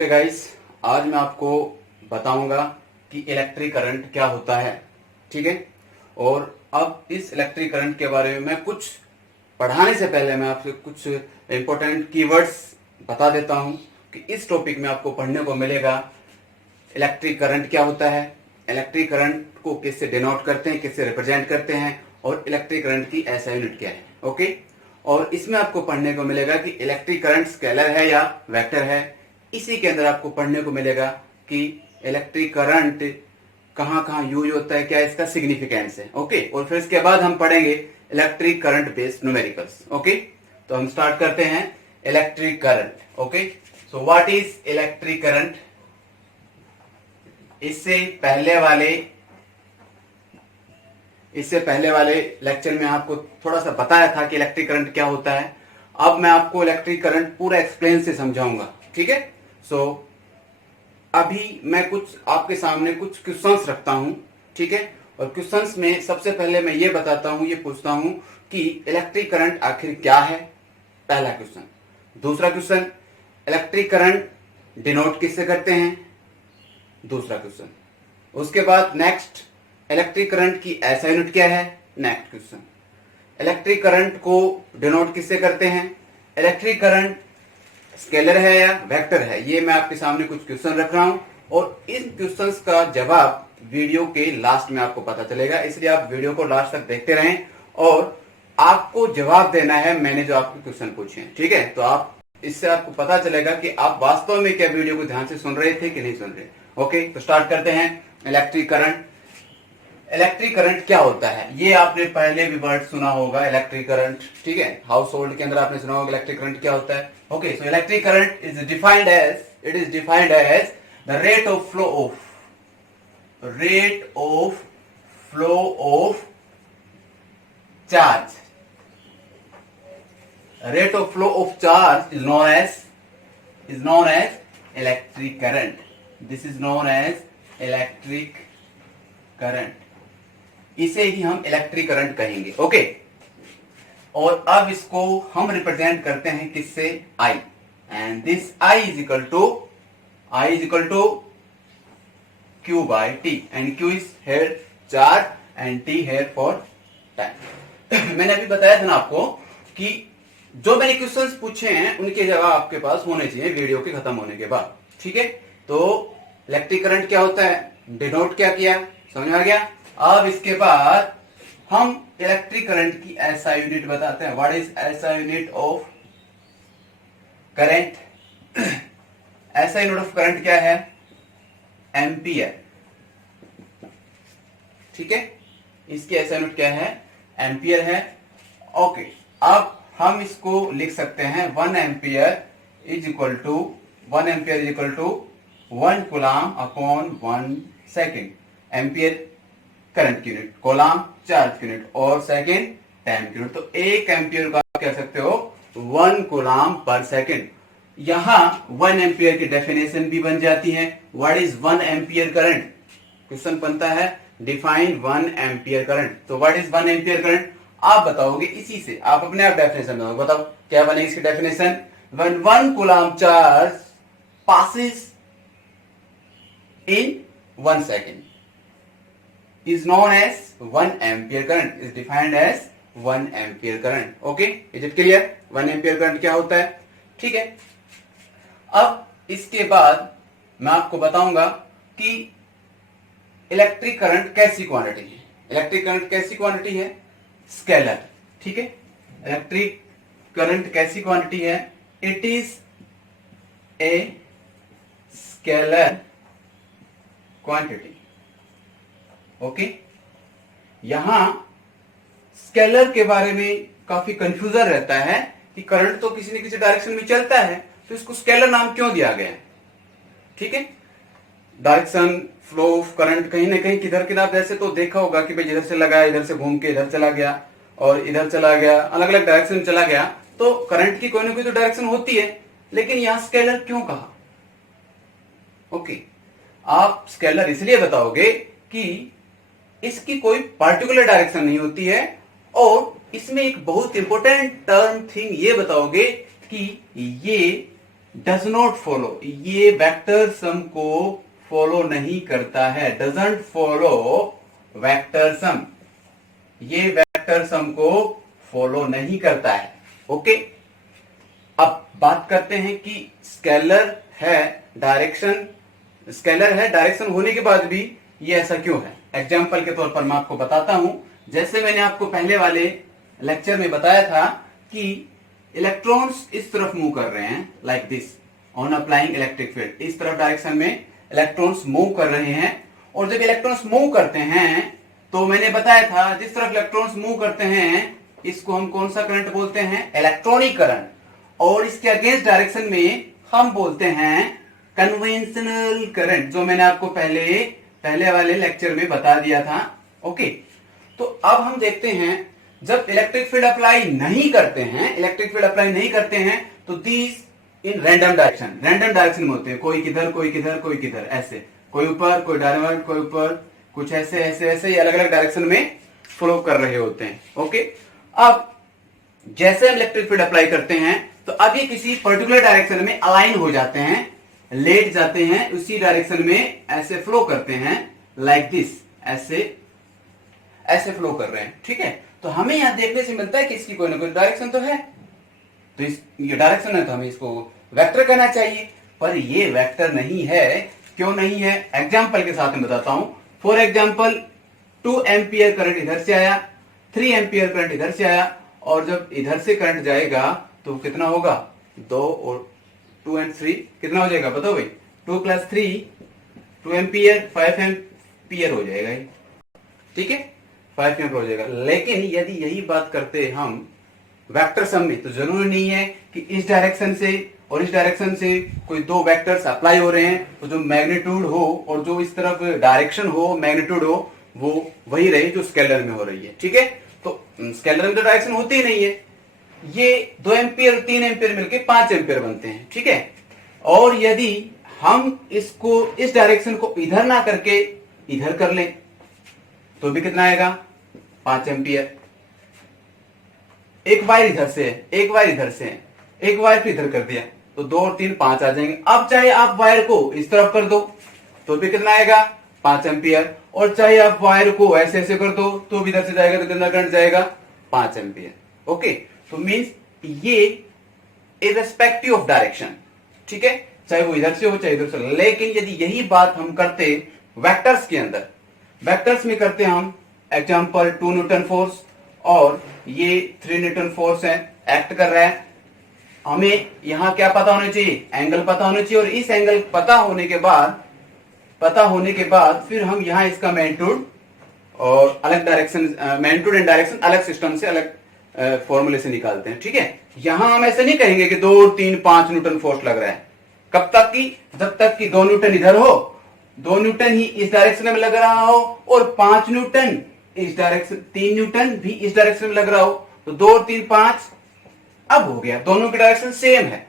Guys, आज मैं आपको बताऊंगा कि इलेक्ट्रिक करंट क्या होता है। ठीक है। और अब इस इलेक्ट्रिक करंट के बारे में मैं कुछ पढ़ाने से पहले मैं आपसे कुछ इंपॉर्टेंट कीवर्ड्स बता देता हूं कि इस टॉपिक में आपको पढ़ने को मिलेगा इलेक्ट्रिक करंट क्या होता है, इलेक्ट्रिक करंट को किससे डिनोट करते हैं, किससे रिप्रेजेंट करते हैं, और इलेक्ट्रिक करंट की ऐसा यूनिट क्या है। ओके। और इसमें आपको पढ़ने को मिलेगा कि इलेक्ट्रिक करंट स्केलर है या वेक्टर है। इसी के अंदर आपको पढ़ने को मिलेगा कि इलेक्ट्रिक करंट कहां कहां यूज होता है, क्या इसका सिग्निफिकेंस है। ओके। और फिर इसके बाद हम पढ़ेंगे electric current based numericals. Okay. तो हम स्टार्ट करते हैं electric current. Okay. So what is electric current. इससे पहले वाले लेक्चर में आपको थोड़ा सा बताया था कि इलेक्ट्रिक करंट क्या होता है। अब मैं आपको इलेक्ट्रिक करंट पूरा एक्सप्लेन से समझाऊंगा। ठीक है। सो अभी मैं कुछ आपके सामने कुछ क्वेश्चंस रखता हूं। ठीक है। और क्वेश्चंस में सबसे पहले मैं ये बताता हूं, ये पूछता हूं कि इलेक्ट्रिक करंट आखिर क्या है। पहला क्वेश्चन। दूसरा क्वेश्चन, इलेक्ट्रिक करंट डिनोट किससे करते हैं। दूसरा क्वेश्चन। उसके बाद नेक्स्ट, इलेक्ट्रिक करंट की ऐसा यूनिट क्या है। नेक्स्ट क्वेश्चन, इलेक्ट्रिक करंट को डिनोट किससे करते हैं। इलेक्ट्रिक करंट स्केलर है या वेक्टर है। ये मैं आपके सामने कुछ क्वेश्चन रख रहा हूं और इन क्वेश्चंस का जवाब वीडियो के लास्ट में आपको पता चलेगा, इसलिए आप वीडियो को लास्ट तक देखते रहें और आपको जवाब देना है मैंने जो आपके क्वेश्चन पूछे हैं। ठीक है। तो आप इससे आपको पता चलेगा कि आप वास्तव में क्या वीडियो को ध्यान से सुन रहे थे कि नहीं सुन रहे। ओके। तो स्टार्ट करते हैं इलेक्ट्रिक करंट। इलेक्ट्रिक करंट क्या होता है, ये आपने पहले भी वर्ड सुना होगा इलेक्ट्रिक करंट। ठीक है। हाउस होल्ड के अंदर आपने सुना होगा इलेक्ट्रिक करंट क्या होता है। Okay. So electric current is defined as the rate of flow of charge. Rate of flow of charge is known as electric current. This is known as electric current. इसे ही हम electric current कहेंगे। Okay. और अब इसको हम represent करते हैं किससे, I। And this I is equal to Q by T and Q is here charge and T here for time. मैंने अभी बताया था ना आपको कि जो मैंने क्वेश्चंस पूछे हैं उनके जवाब आपके पास होने चाहिए वीडियो के खत्म होने के बाद। ठीक है। तो इलेक्ट्रिक करंट क्या होता है, डिनोट क्या किया, समझ में आ गया। अब इसके बाद हम इलेक्ट्रिक करंट की ऐसा यूनिट बताते हैं। व्हाट इज ऐसा यूनिट ऑफ करंट। ऐसा यूनिट ऑफ करंट क्या है, एम्पियर। ठीक है। इसकी ऐसा यूनिट क्या है, एम्पियर है। ओके। अब हम इसको लिख सकते हैं 1 ampere is equal to 1 coulomb upon 1 second. Ampere current की यूनिट, कूलम चार्ज की यूनिट और सेकेंड टाइम की यूनिट। तो 1 एम्पियर का आप कह सकते हो 1 कूलम पर सेकेंड। यहां 1 एम्पियर की डेफिनेशन भी बन जाती है। What is 1 ampere current. Question बनता है डिफाइन 1 एम्पियर करंट। तो व्हाट इज 1 एम्पियर करंट आप बताओगे, इसी से आप अपने आप डेफिनेशन बताओगे। बताओ क्या बनेगी इसकी definition. When 1 coulomb charge passes in 1 second is known as 1 ampere current, is defined as 1 ampere current. Okay, is it clear? 1 ampere current क्या होता है। ठीक है। अब इसके बाद मैं आपको बताऊंगा कि इलेक्ट्रिक करंट कैसी क्वांटिटी है। इलेक्ट्रिक करंट कैसी क्वांटिटी है, स्केलर। ठीक है। इलेक्ट्रिक करंट कैसी क्वांटिटी है, it is a scalar quantity. Okay. यहां स्केलर के बारे में काफी कंफ्यूजन रहता है कि करंट तो किसी न किसी डायरेक्शन में चलता है, तो इसको स्केलर नाम क्यों दिया गया है। ठीक है। डायरेक्शन फ्लो ऑफ करंट कहीं ना कहीं किधर किधर, जैसे तो देखा होगा कि भाई इधर से लगाया, इधर से घूम के इधर चला गया और इधर चला गया, अलग अलग डायरेक्शन में चला गया। तो करंट की कोई ना कोई तो डायरेक्शन होती है, लेकिन यहां स्केलर क्यों कहा। ओके। आप स्केलर इसलिए बताओगे कि इसकी कोई पार्टिकुलर डायरेक्शन नहीं होती है, और इसमें एक बहुत इंपॉर्टेंट टर्म थिंग ये बताओगे कि ये डज नॉट फॉलो, ये वेक्टर सम को फॉलो नहीं करता है, डजंट फॉलो वेक्टर सम, ये वेक्टर सम को फॉलो नहीं करता है। ओके, अब बात करते हैं कि स्केलर है डायरेक्शन, स्केलर है डायरेक्शन होने के बाद भी ये ऐसा क्यों है। एग्जाम्पल के तौर पर मैं आपको बताता हूं। जैसे मैंने आपको पहले वाले लेक्चर में बताया था कि इलेक्ट्रॉन्स इस तरफ मूव कर रहे हैं, like this, on applying electric field, इस तरफ डायरेक्शन में इलेक्ट्रॉन्स मूव कर रहे हैं। और जब इलेक्ट्रॉन्स मूव करते हैं तो मैंने बताया था जिस तरफ इलेक्ट्रॉन्स मूव करते हैं इसको हम कौन सा करंट बोलते हैं, इलेक्ट्रॉनिक करंट। और इसके अगेंस्ट डायरेक्शन में हम बोलते हैं कन्वेंशनल करंट, जो मैंने आपको पहले वाले लेक्चर में बता दिया था। ओके, तो अब हम देखते हैं जब इलेक्ट्रिक फील्ड अप्लाई नहीं करते हैं, तो दीज इन रैंडम डायरेक्शन में होते हैं, कोई किधर कोई किधर कोई किधर, ऐसे, कोई ऊपर कोई डाउनवर्ड कोई ऊपर, कुछ ऐसे ऐसे ऐसे, ये अलग अलग डायरेक्शन में फ्लो कर रहे होते हैं। ओके, अब जैसे हम इलेक्ट्रिक फील्ड अप्लाई करते हैं तो अब ये किसी पर्टिकुलर डायरेक्शन में अलाइन हो जाते हैं, लेट जाते हैं, उसी डायरेक्शन में ऐसे फ्लो करते हैं, लाइक दिस, ऐसे फ्लो कर रहे हैं। ठीक है, तो हमें यहां देखने से मिलता है कि इसकी कोई ना कोई डायरेक्शन तो है, तो ये डायरेक्शन है तो हमें इसको वेक्टर कहना चाहिए, पर ये वेक्टर नहीं है। क्यों नहीं है, एग्जाम्पल के साथ मैं बताता हूं। फॉर एग्जाम्पल 2 एम्पियर करंट इधर से आया, 3 एम्पियर करंट इधर से आया, और जब इधर से करंट जाएगा तो कितना होगा, 2 और 2 एंड 3 कितना हो जाएगा बताओ भाई, 2 + 3 2 एम्पियर, 5 एम्पियर हो जाएगा। ठीक है, 5 एम्पियर हो जाएगा। लेकिन यदि यही बात करते हम वेक्टर सम में, तो जरूरी नहीं है कि इस डायरेक्शन से और इस डायरेक्शन से कोई दो वेक्टर्स अप्लाई हो रहे हैं तो जो मैग्नीट्यूड हो और जो इस तरफ डायरेक्शन हो, मैग्नीट्यूड हो, वो वही रहे जो स्केलर में हो रही है। ठीक है, तो स्केलर में तो डायरेक्शन होती ही नहीं है। ये 2 एम्पियर 3 एम्पियर मिलके 5 एम्पियर बनते हैं। ठीक है, और यदि हम इसको इस डायरेक्शन को इधर ना करके इधर कर लें तो भी कितना आएगा, 5 एम्पियर। एक वायर इधर से है, एक वायर इधर से है, एक वायर को इधर कर दिया तो 2 और 3 5 आ जाएंगे। अब चाहे आप वायर को इस तरफ कर दो तो भी कितना आएगा, 5 एम्पियर, और चाहे आप वायर को ऐसे ऐसे कर दो तो भी इधर से जाएगा तो कितना करंट जाएगा, 5 एम्पियर। ओके, तो मींस ये इररिस्पेक्टिव ऑफ डायरेक्शन। ठीक है, चाहे वो इधर से हो चाहे इधर से। लेकिन यदि यही बात हम करते वेक्टर्स के अंदर, वेक्टर्स में करते हम, एग्जांपल 2 न्यूटन फोर्स और ये 3 न्यूटन फोर्स है, एक्ट कर रहा है, हमें यहां क्या पता होना चाहिए, एंगल पता होना चाहिए। और इस एंगल पता होने के बाद फिर हम यहां इसका मैग्नीट्यूड और अलग डायरेक्शन, मैग्नीट्यूड एंड डायरेक्शन अलग सिस्टम से, अलग फॉर्मूले से निकालते हैं। ठीक है, यहां हम ऐसे नहीं कहेंगे कि 2 और 3 5 न्यूटन फोर्स लग रहा है। कब तक की, जब तक कि 2 न्यूटन इधर हो, 2 न्यूटन ही इस डायरेक्शन में लग रहा हो और 5 न्यूटन इस डायरेक्शन, 3 न्यूटन भी इस डायरेक्शन में लग रहा हो, तो 2 और 3 5 अब हो गया, दोनों की डायरेक्शन सेम है।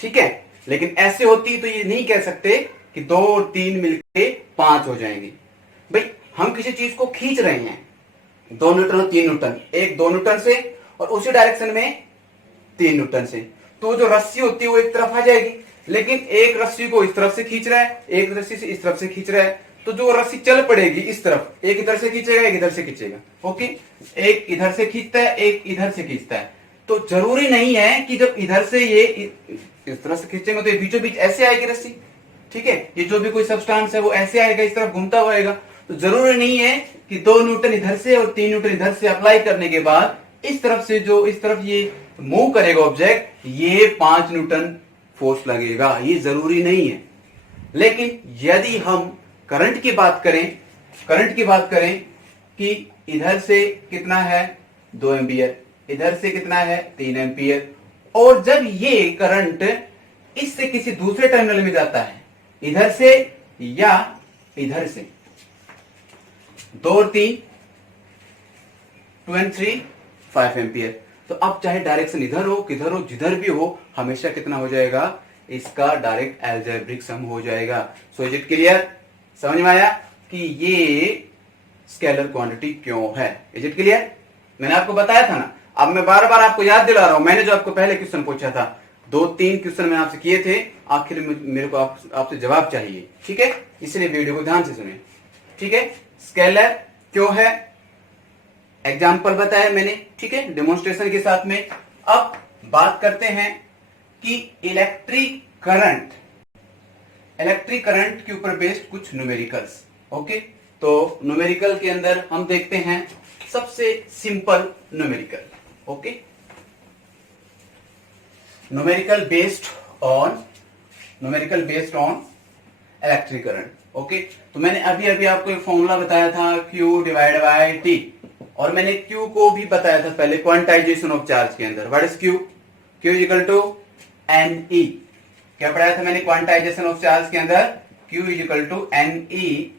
ठीक है, लेकिन ऐसे होती तो ये नहीं कह सकते कि 2 और 3 मिलके 5 हो जाएंगे। भाई हम किसी चीज को खींच रहे हैं, 2 न्यूटन और 3 न्यूटन, एक 2 न्यूटन से और उसी डायरेक्शन में 3 न्यूटन से, तो जो रस्सी होती है वो एक तरफ आ जाएगी। लेकिन एक रस्सी को इस तरफ से खींच रहा है, एक रस्सी से इस तरफ से खींच रहा है, तो जो रस्सी चल पड़ेगी इस तरफ, एक इधर से खींचेगा एक इधर से खींचेगा। ओके, एक इधर से खींचता है एक इधर से खींचता है, तो जरूरी नहीं है कि जब इधर से ये इस तरह से खींचेंगे तो ये बीचों बीच ऐसे आएगी रस्सी। ठीक है, ये जो भी कोई सब्सटेंस है वो ऐसे आएगा, इस तरफ घूमता हुआ आएगा। तो जरूरी नहीं है कि 2 न्यूटन इधर से और 3 न्यूटन इधर से अप्लाई करने के बाद इस तरफ से जो इस तरफ ये मूव करेगा ऑब्जेक्ट, ये 5 न्यूटन फोर्स लगेगा, ये जरूरी नहीं है। लेकिन यदि हम करंट की बात करें कि इधर से कितना है 2 एम्पियर, इधर से कितना है 3 एम्पियर, और जब ये करंट इससे किसी दूसरे टर्मिनल में जाता है, इधर से या इधर से, 2 और 3 2 एंड 3 5 एम्पियर, तो अब चाहे डायरेक्शन इधर हो किधर हो जिधर भी हो, हमेशा कितना हो जाएगा, इसका डायरेक्ट एल्जेब्रिक सम हो जाएगा। सो इज इट क्लियर, समझ में आया कि ये स्केलर क्वांटिटी क्यों है? Is it clear? मैंने आपको बताया था ना, अब मैं बार बार आपको याद दिला रहा हूं, मैंने जो आपको पहले क्वेश्चन पूछा था, 2-3 क्वेश्चन मैंने आपसे किए थे, आखिर में मेरे को आपसे जवाब चाहिए, ठीक है, इसलिए वीडियो को ध्यान से सुनिए, ठीक है। स्केलर क्यों है, एग्जाम्पल बताया मैंने, ठीक है, डेमोन्स्ट्रेशन के साथ में। अब बात करते हैं कि इलेक्ट्रिक करंट के ऊपर बेस्ड कुछ न्यूमेरिकल्स, ओके। तो न्यूमेरिकल के अंदर हम देखते हैं सबसे simple numerical, okay, numerical based on electric current, okay. तो मैंने अभी अभी आपको एक फॉर्मूला बताया था Q डिवाइड बाय T, और मैंने Q को भी बताया था पहले क्वांटाइजेशन ऑफ चार्ज के अंदर। What is Q? Q is equal to NE। क्या पढ़ाया था मैंने क्वांटाइजेशन ऑफ चार्ज के अंदर? Q is equal to NE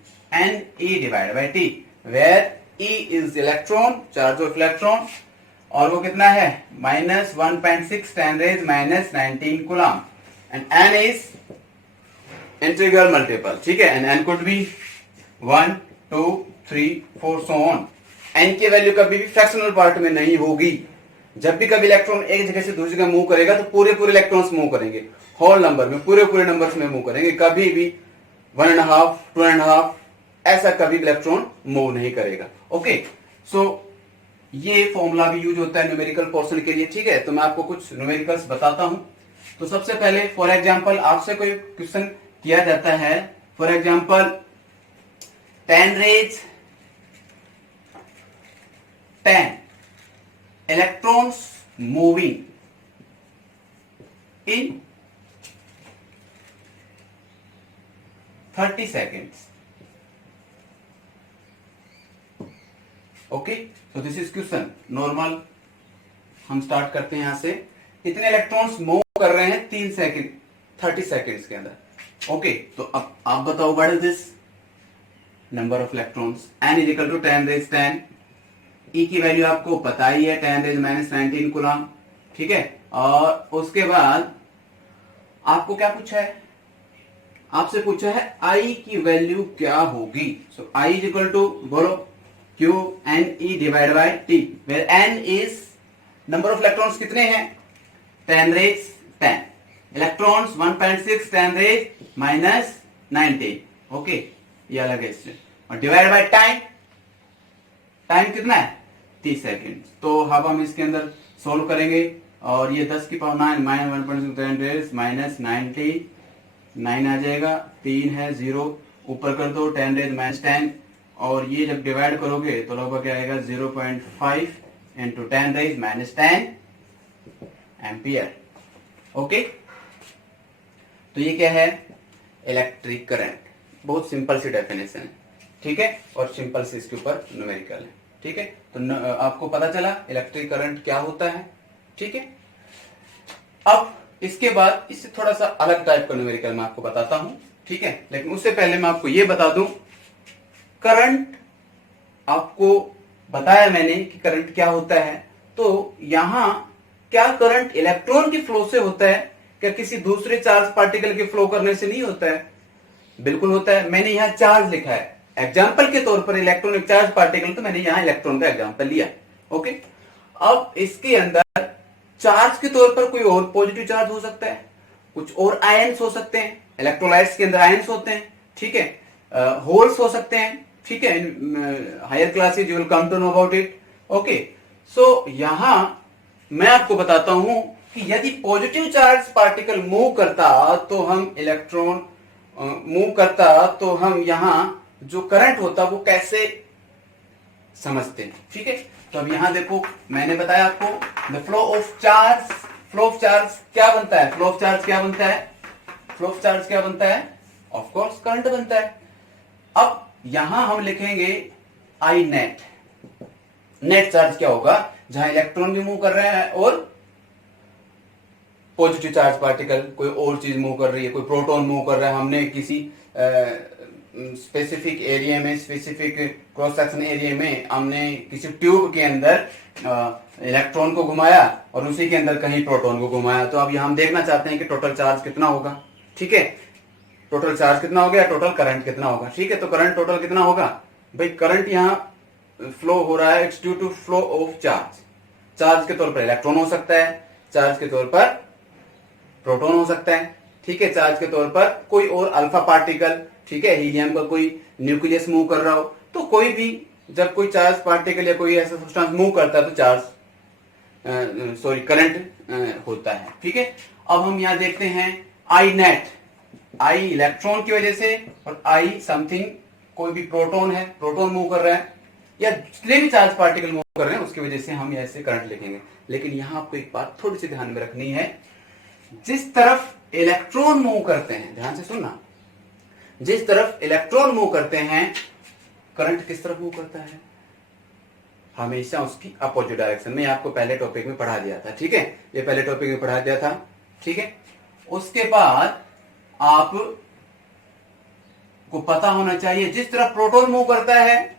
divide by T, where E is electron, charge of electron, और वो कितना है -1.6 × 10⁻⁻19 coulomb, and N is integral multiple, ठीक है, and N could be 1 2 3 4 so on. N की value कभी भी फ्रैक्शनल पार्ट में नहीं होगी। जब भी कभी इलेक्ट्रॉन एक जगह से दूसरी जगह मूव करेगा तो पूरे इलेक्ट्रॉन्स मूव करेंगे, होल नंबर में पूरे नंबर्स में मूव करेंगे, कभी भी 1.5 2.5 ऐसा कभी इलेक्ट्रॉन मूव नहीं करेगा, ओके। सो ये फॉर्मूला भी यूज होता है न्यूमेरिकल पोर्शन के लिए, ठीक है। तो मैं आपको कुछ न्यूमेरिकल्स बताता हूं। तो सबसे पहले फॉर एग्जांपल आपसे कोई क्वेश्चन किया जाता है, for example 10⁻10 electrons moving in 30 seconds, okay. So this is question normal. हम स्टार्ट करते हैं यहां से, कितने इलेक्ट्रॉन्स मूव कर रहे हैं 30 सेकेंड्स के अंदर, ओके। तो अब आप बताओ what is this number of electrons. N is equal to 10⁻10, E की वैल्यू आपको पता ही है 10⁻⁻19 कूलम, ठीक है। और उसके बाद आपको क्या पूछा है, आपसे पूछा है I की वैल्यू क्या होगी। So I is equal to, बोलो, Q NE divide by T, where N is number of electrons कितने हैं 10⁻10, इलेक्ट्रॉन्स 1.6 10⁻⁻19, ओके, ये अलग है इससे, और डिवाइड बाय टाइम कितना है 30 सेकेंड। तो अब हम इसके अंदर सोल्व करेंगे, और ये 10 की पावर 9 -1.6 -90 9 आ जाएगा, 3 है 0, ऊपर कर दो 10⁻10, और ये जब डिवाइड करोगे तो लगभग क्या आएगा 0.5 × 10⁻10 एम्पियर, ओके। तो ये क्या है इलेक्ट्रिक करंट, बहुत सिंपल सी डेफिनेशन है, ठीक है, और सिंपल से इसके ऊपर न्यूमेरिकल है, ठीक है। तो आपको पता चला इलेक्ट्रिक करंट क्या होता है, ठीक है। अब इसके बाद इससे थोड़ा सा अलग टाइप का न्यूमेरिकल मैं आपको बताता हूं, ठीक है, लेकिन उससे पहले मैं आपको ये बता दूं, करंट आपको बताया मैंने कि करंट क्या होता है। तो यहां क्या करंट इलेक्ट्रॉन की फ्लो से होता है, क्या किसी दूसरे चार्ज पार्टिकल के फ्लो करने से नहीं होता है? बिल्कुल होता है। मैंने यहां चार्ज लिखा है एग्जाम्पल के तौर पर, इलेक्ट्रॉनिक चार्ज पार्टिकल, तो मैंने यहां इलेक्ट्रॉन का एग्जाम्पल लिया, ओके। अब इसके अंदर चार्ज के तौर पर कोई और पॉजिटिव चार्ज हो सकता है, कुछ और आयंस हो सकते हैं, इलेक्ट्रोलाइट्स के अंदर आयंस होते हैं, ठीक है, होल्स हो सकते हैं, ठीक है, higher classes you will come to know about it, okay. So यहां मैं आपको बताता हूं कि यदि पॉजिटिव चार्ज पार्टिकल मूव करता तो हम इलेक्ट्रॉन मूव करता तो हम यहां जो करंट होता वो कैसे समझते हैं, ठीक है। तो अब यहां देखो, मैंने बताया आपको द फ्लो ऑफ चार्ज क्या बनता है, फ्लो ऑफ चार्ज क्या बनता है, ऑफ कोर्स करंट बनता है। अब यहां हम लिखेंगे आई नेट चार्ज क्या होगा, जहां इलेक्ट्रॉन भी मूव कर रहे हैं और पॉजिटिव चार्ज पार्टिकल कोई और चीज मूव कर रही है, कोई प्रोटॉन मूव कर रहा है, हमने किसी स्पेसिफिक एरिया में, स्पेसिफिक क्रॉस सेक्शन एरिया में हमने किसी ट्यूब के अंदर इलेक्ट्रॉन को घुमाया और उसी के अंदर कहीं प्रोटॉन को घुमाया। तो अब यहां हम देखना चाहते हैं कि टोटल चार्ज कितना होगा, ठीक है, टोटल चार्ज कितना हो गया, टोटल करंट कितना होगा, ठीक है। तो करंट टोटल कितना होगा भाई, करंट यहां फ्लो हो रहा है, it's due to flow of charge के तौर पर इलेक्ट्रॉन हो सकता है, चार्ज के तौर पर प्रोटॉन हो सकता है, ठीक है, चार्ज के तौर पर, कोई और अल्फा पार्टिकल, ठीक है, हीलियम का कोई न्यूक्लियस मूव कर रहा हो, तो कोई भी जब कोई चार्ज पार्टिकल या कोई ऐसा सब्सटेंस मूव करता है तो चार्ज करंट होता है, ठीक है। अब हम यहां देखते हैं आई नेट, आई इलेक्ट्रॉन की वजह से और आई समथिंग, कोई भी प्रोटॉन है, प्रोटॉन मूव कर रहा है या जितने भी चार्ज पार्टिकल मूव कर रहे हैं उसकी वजह से हम ऐसे करंट लिखेंगे। लेकिन यहां आपको एक बात थोड़ी सी ध्यान में रखनी है, जिस तरफ इलेक्ट्रॉन मूव करते हैं, ध्यान से सुनना, जिस तरफ इलेक्ट्रॉन मूव करते हैं करंट किस तरफ मूव करता है, हमेशा उसकी अपोजिट डायरेक्शन में। आपको पहले टॉपिक में पढ़ा दिया था, ठीक है, ये पहले टॉपिक में पढ़ा दिया था, ठीक है। उसके बाद आप को पता होना चाहिए जिस तरफ प्रोटॉन मूव करता है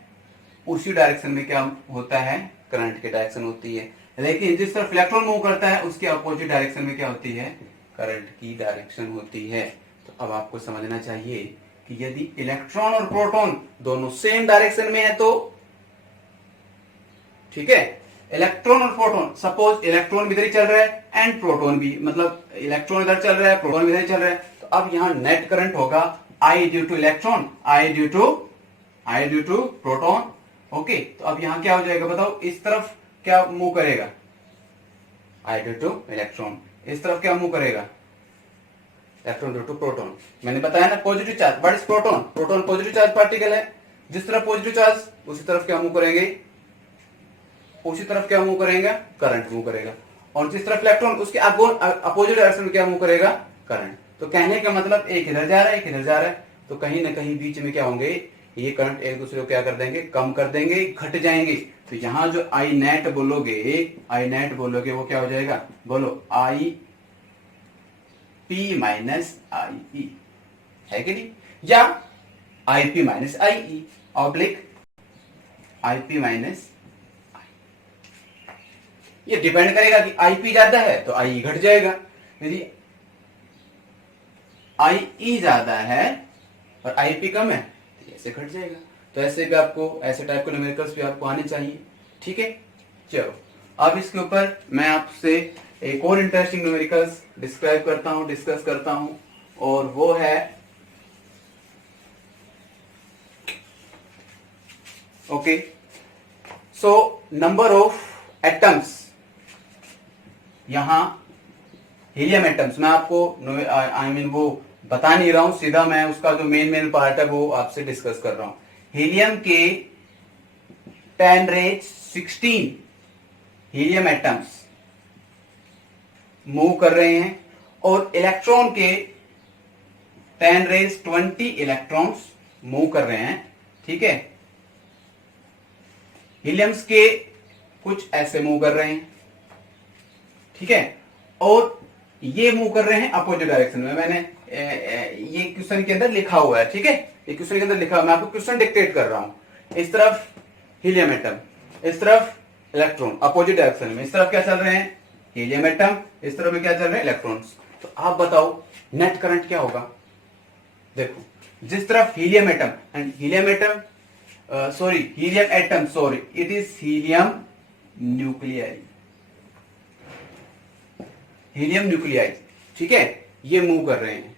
उसी डायरेक्शन में क्या होता है, करंट की डायरेक्शन होती है। लेकिन जिस तरफ इलेक्ट्रॉन मूव करता है उसके अपोजिट डायरेक्शन में क्या होती है, करंट की डायरेक्शन होती है। तो अब आपको समझना चाहिए कि यदि इलेक्ट्रॉन और प्रोटॉन दोनों सेम डायरेक्शन में है तो, ठीक है, इलेक्ट्रॉन और प्रोटॉन, सपोज इलेक्ट्रॉन भी इधर ही चल रहा है एंड प्रोटॉन भी, मतलब इलेक्ट्रॉन इधर चल रहा है, प्रोटॉन भी इधर चल रहा है, तो अब यहां नेट करंट होगा I due to electron, I due to proton. Okay, तो अब यहां क्या हो जाएगा बताओ, इस तरफ क्या मूव करेगा, आई ड्यू टू इलेक्ट्रॉन, इस तरफ क्या मूव करेगा, इलेक्ट्रॉन ड्यू टू प्रोटॉन। मैंने बताया ना positive charge, what is proton, proton positive charge particle है, जिस तरफ पॉजिटिव चार्ज उसी तरफ क्या मूव करेंगे, उसी तरफ क्या मूव करेगा, करंट मूव करेगा। और जिस तरफ इलेक्ट्रॉन उसके अपोजिट डायरेक्शन में क्या मूव करेगा, करंट। तो कहने का मतलब एक इधर जा रहा है, एक इधर जा रहा है, तो कहीं ना कहीं बीच में क्या होंगे, ये करंट एक दूसरे को क्या कर देंगे, कम कर देंगे, घट जाएंगे। तो यहां जो आई नेट बोलोगे वो क्या हो जाएगा, बोलो आई पी माइनस आई ई, है कि नहीं, या I P minus I E oblique I P minus, ये डिपेंड करेगा कि आईपी ज्यादा है तो आई घट जाएगा, यदि आई ई ज्यादा है और आईपी कम है तो ऐसे घट जाएगा। तो ऐसे भी आपको, ऐसे टाइप के न्यूमेरिकल्स भी आपको आने चाहिए, ठीक है। चलो अब इसके ऊपर मैं आपसे एक और इंटरेस्टिंग न्यूमेरिकल्स डिस्क्राइब करता हूं, डिस्कस करता हूं, और वो है okay, so number of atoms, यहां हीलियम एटम्स, मैं आपको वो बता नहीं रहा हूं, सीधा मैं उसका जो मेन पार्ट है वो आपसे डिस्कस कर रहा हूं। हीलियम के 10⁻16 हीलियम एटम्स मूव कर रहे हैं और इलेक्ट्रॉन के 10⁻20 इलेक्ट्रॉन्स मूव कर रहे हैं, ठीक है। हीलियम्स के कुछ ऐसे मूव कर रहे हैं, ठीक है, और ये मूव कर रहे हैं अपोजिट डायरेक्शन में। मैंने ये क्वेश्चन के अंदर लिखा हुआ है, ठीक है, ये क्वेश्चन के अंदर लिखा हुआ है, मैं आपको क्वेश्चन डिक्टेट कर रहा हूं। इस तरफ हीलियम एटम, इस तरफ इलेक्ट्रॉन, अपोजिट डायरेक्शन में। इस तरफ क्या चल रहे हैं, हीलियम एटम, इस तरफ में क्या चल रहे हैं, इलेक्ट्रॉन्स। तो आप बताओ नेट करंट क्या होगा। देखो, जिस तरफ helium atom and helium atom helium atom, it is helium nuclei, helium nuclei, ठीक है, ये मूव कर रहे हैं,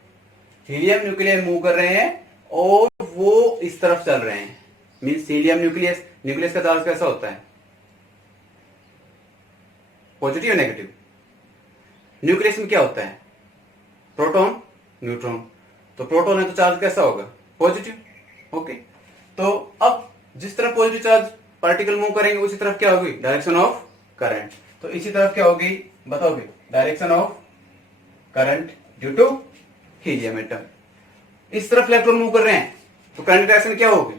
हीलियम न्यूक्लियाई मूव कर रहे हैं और वो इस तरफ चल रहे हैं। मींस हीलियम न्यूक्लियस, न्यूक्लियस का चार्ज कैसा होता है, पॉजिटिव या नेगेटिव। न्यूक्लियस में क्या होता है, प्रोटॉन न्यूट्रॉन, तो प्रोटॉन है तो चार्ज कैसा होगा, पॉजिटिव। ओके, तो अब जिस तरफ पॉजिटिव चार्ज पार्टिकल मूव करेंगे उसी तरफ क्या होगी, डायरेक्शन ऑफ करंट। तो इसी तरफ क्या होगी बताओगे, direction of current due to helium atom. इस तरफ इलेक्ट्रॉन मूव कर रहे हैं तो करंट डायरेक्शन क्या होगी,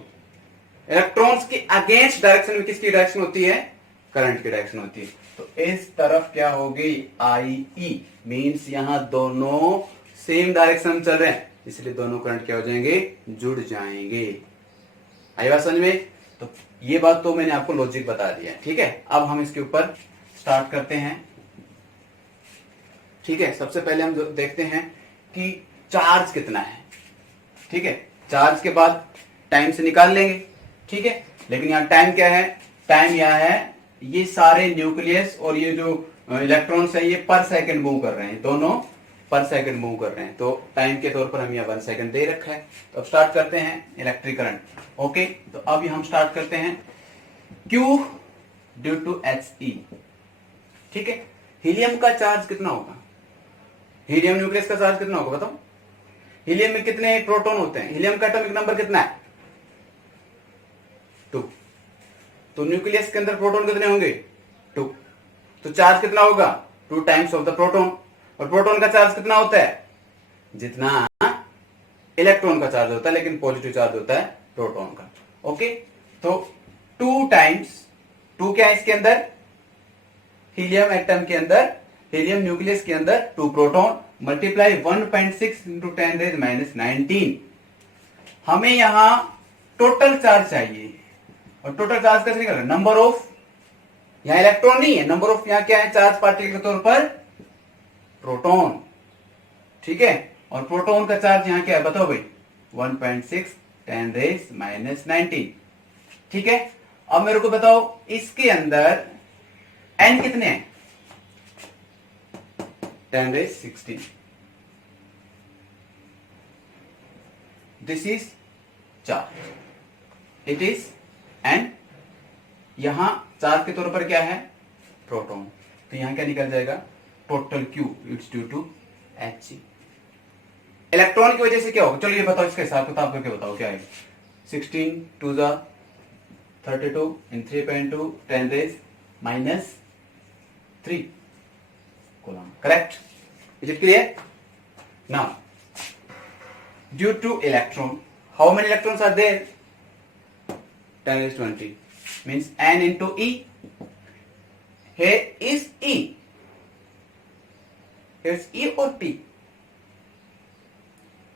इलेक्ट्रॉन्स के अगेंस्ट डायरेक्शन में किसकी डायरेक्शन होती है, करंट की डायरेक्शन होती है। तो इस तरफ क्या होगी, आई ई, मीन्स यहां दोनों सेम डायरेक्शन में चल रहे हैं, इसलिए दोनों करंट क्या हो जाएंगे, जुड़ जाएंगे। आई बात समझ में। तो ये बात तो मैंने आपको लॉजिक बता दिया, ठीक है। अब हम इसके ऊपर स्टार्ट करते हैं, ठीक है। सबसे पहले हम देखते हैं कि चार्ज कितना है, ठीक है। चार्ज के बाद टाइम से निकाल लेंगे, ठीक है। लेकिन यहाँ टाइम क्या है, टाइम यहाँ है, ये सारे न्यूक्लियस और ये जो इलेक्ट्रॉन्स है ये पर सेकंड मूव कर रहे हैं, दोनों पर सेकंड मूव कर रहे हैं, तो टाइम के तौर पर हम यहाँ 1 सेकंड दे रखा है। तो अब स्टार्ट करते हैं इलेक्ट्रिक करंट। ओके, तो अब हम स्टार्ट करते हैं Q ड्यू टू He। ठीक है, हीलियम का चार्ज कितना होगा, हीलियम न्यूक्लियस का चार्ज कितना होगा बताओ। हीलियम में कितने प्रोटॉन होते हैं, हीलियम का एटॉमिक नंबर कितना है 2। तो न्यूक्लियस के अंदर प्रोटॉन कितने होंगे 2। तो चार्ज कितना होगा 2 टाइम्स ऑफ द प्रोटॉन। और प्रोटॉन का चार्ज कितना होता है जितना इलेक्ट्रॉन का चार्ज होता है, लेकिन पॉजिटिव चार्ज होता है प्रोटॉन का। ओके, तो 2 टाइम्स 2 क्या है इसके अंदर, हीलियम एटम के अंदर, हीलियम न्यूक्लियस के अंदर 2 प्रोटॉन मल्टीप्लाई 1.6 इंटू 10⁻⁹। हमें यहां टोटल चार्ज चाहिए, और टोटल चार्ज कैसे निकल रहा है, नंबर ऑफ, यहां इलेक्ट्रॉन नहीं है, नंबर ऑफ यहां क्या है चार्ज पार्टिकल के तौर पर प्रोटॉन। ठीक है, और प्रोटॉन का चार्ज यहां क्या है बताओ भाई 1.6 10⁻⁹। ठीक है, अब मेरे को बताओ इसके अंदर n कितने हैं 10⁻⁻16। This is charge, it is n। यहां चार्ज के तौर पर क्या है प्रोटॉन, तो यहां क्या निकल जाएगा total Q it's due to Hg। Electron की वजह से क्या होगा, चलो ये बताओ, इसका हिसाब किताब करके बताओ क्या है। 16 2 32 in 3.2 10⁻³ coulomb, correct? Is it clear? Now due to electron, how many electrons are there 10⁻20 means n into E. Here is E, here's E or P,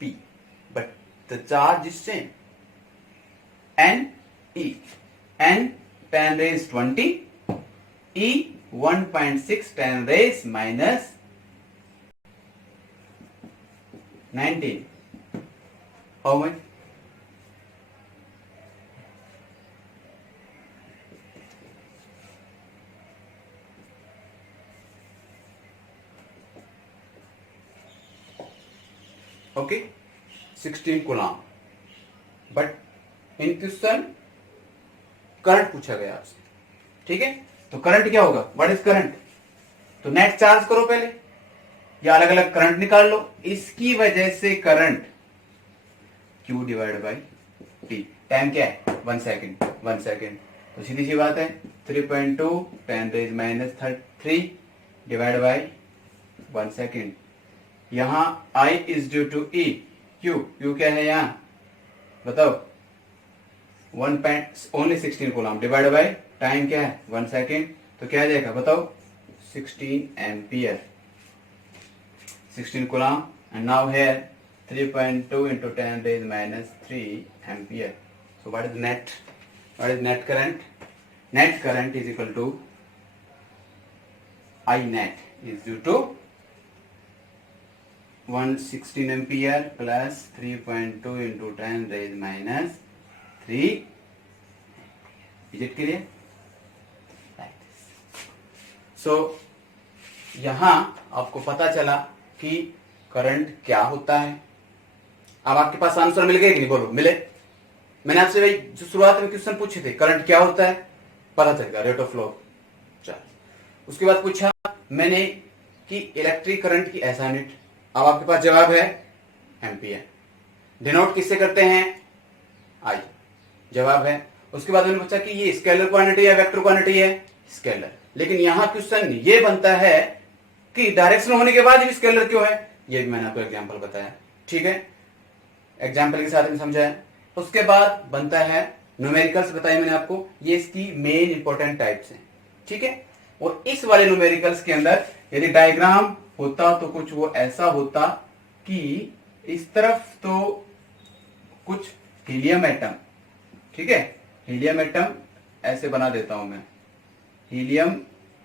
P, but the charge is same, n E, n 10⁻20, E 1.6 10⁻⁹. How much? Okay, 16 coulomb। But in question current पूछा गया आपसे। ठीक है, तो current क्या होगा, what is current, तो net charge करो पहले, या अलग अलग करंट निकाल लो। इसकी वजह से current Q divide by T, time क्या है 1 सेकेंड, 1 सेकेंड, तो सीधी सी बात है 3.2 10⁻³ डिवाइड बाई 1 सेकेंड। यहां I is due to E, Q क्या है यहां बताओ 16 कूलम डिवाइड बाई टाइम क्या है 1 सेकेंड, तो क्या आ जाएगा बताओ 16 ampere, 16 coulomb. And now here 3.2 into 10⁻³ ampere. So what is net? What is net current? Net current is equal to I net is due to 116 ampere plus 3.2 into 10⁻³ Is it clear? Like this. So यहां आपको पता चला कि current क्या होता है। अब आपके पास आंसर मिल गए कि नहीं, बोलो मिले। मैंने आपसे भाई जो शुरुआत में क्वेश्चन पूछे थे करंट क्या होता है, पता चल गया रेट ऑफ फ्लो चार्ज। उसके बाद पूछा मैंने कि इलेक्ट्रिक करंट की SI यूनिट, अब आपके पास जवाब है एम्पियर। डिनोट किससे करते हैं आई, जवाब है। उसके बाद मैंने पूछा कि ये स्केलर क्वांटिटी या वेक्टर क्वांटिटी है, स्केलर। लेकिन यहां क्वेश्चन ये बनता है कि डायरेक्शन होने के बाद भी स्केलर क्यों है, ये भी मैंने आपको एग्जांपल बताया। ठीक है, एग्जांपल के साथ में समझाया। उसके बाद बनता है न्यूमेरिकल्स, बताया मैंने आपको, ये इसकी मेन इंपॉर्टेंट टाइप्स हैं। ठीक है, और इस वाले न्यूमेरिकल्स के अंदर यदि डायग्राम होता तो कुछ वो ऐसा होता कि इस तरफ तो कुछ हीलियम एटम, ठीक है, हीलियम एटम ऐसे बना देता हूं मैं, हीलियम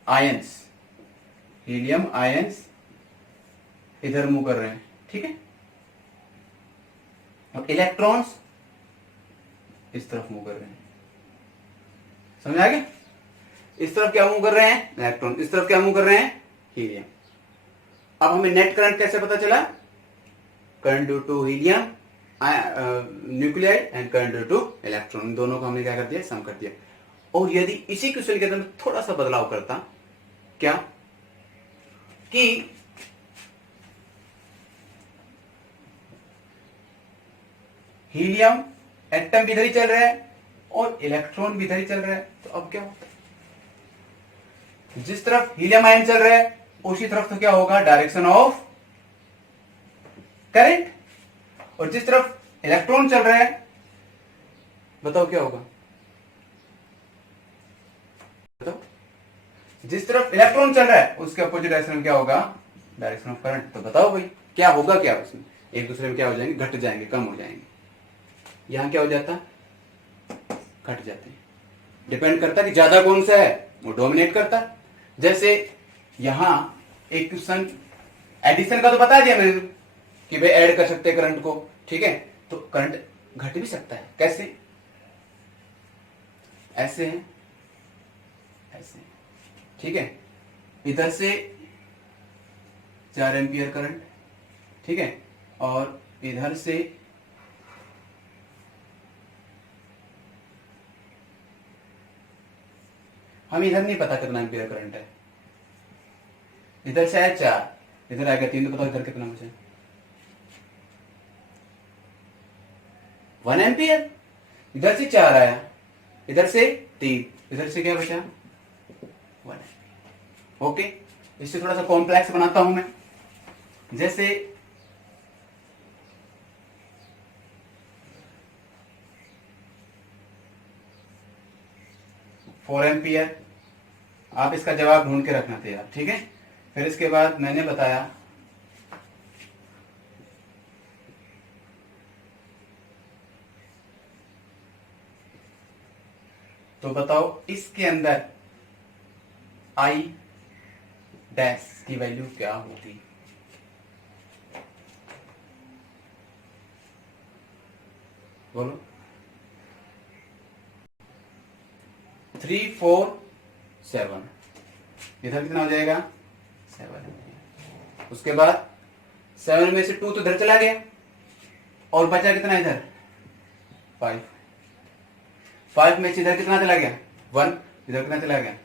आयंस, हीलियम आयंस इधर मूव कर रहे हैं। ठीक है, और इलेक्ट्रॉन्स इस तरफ मूव कर रहे हैं। समझ आ गया, इस तरफ क्या मूव कर रहे हैं इलेक्ट्रॉन, इस तरफ क्या मूव कर रहे हैं हीलियम। अब हमें नेट करंट कैसे पता चला? Current due to helium nuclei and current due to electron, दोनों को हमने क्या कर दिया? सम कर दिया। और यदि इसी क्वेश्चन के अंदर थोड़ा सा बदलाव करता, क्या कि हीलियम एटम भी इधर ही चल रहा है और इलेक्ट्रॉन भी इधर ही चल रहा है, तो अब क्या होता है? जिस तरफ हीलियम आयन चल रहा है उसी तरफ तो क्या होगा? Direction of current. और जिस तरफ इलेक्ट्रॉन चल रहा है, बताओ क्या होगा? बताओ, जिस तरफ इलेक्ट्रॉन चल रहा है उसके अपोजिट डायरेक्शन में क्या होगा? Direction of current. तो बताओ भाई क्या होगा? क्या उसमें एक दूसरे में क्या हो जाएंगे? घट जाएंगे, कम हो जाएंगे। यहां क्या हो जाता? घट जाते हैं। डिपेंड करता कि ज्यादा कौन सा है, वो डोमिनेट करता। जैसे यहां एक क्वेश्चन एडिशन का तो बता दिया मैंने कि भाई ऐड कर सकते हैं करंट को, ठीक है? तो करंट घट भी सकता है। कैसे? ऐसे है, ऐसे, ठीक है? इधर से 4 एम्पियर करंट, ठीक है? और इधर से हम इधर नहीं पता कितना एम्पियर करंट है। इधर से आया 4, इधर आ गया 3, तो बताओ इधर कितना बचा? 1 एम्पियर। इधर से 4 आया, इधर से 3, इधर से क्या बचा? 1 एम्पियर। ओके, इससे थोड़ा सा कॉम्प्लेक्स बनाता हूं मैं। जैसे फोर एम्पियर, आप इसका जवाब ढूंढ के रखना थे यार, ठीक है? फिर इसके बाद मैंने बताया तो बताओ इसके अंदर आई डैश की वैल्यू क्या होगी? बोलो। 3, 4, 7, इधर कितना हो जाएगा? 7। उसके बाद 7 में से 2 तो इधर चला गया और बचा कितना इधर? 5। 5 में से इधर कितना चला गया? 1, इधर कितना चला गया?